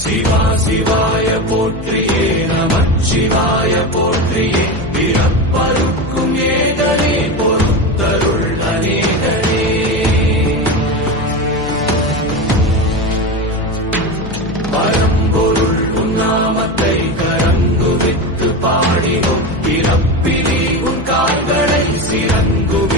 சிவா சிவாய போற்றியே நம சிவாய போற்றியே. பிறப்பருக்கும் ஏகனே பொறுத்தருள் அநேகனே. பரம்பொருள் உன்னாமத்தை கரங்குவித்து பாடினோம். பிறப்பிலே உன் கால்களை சிறந்த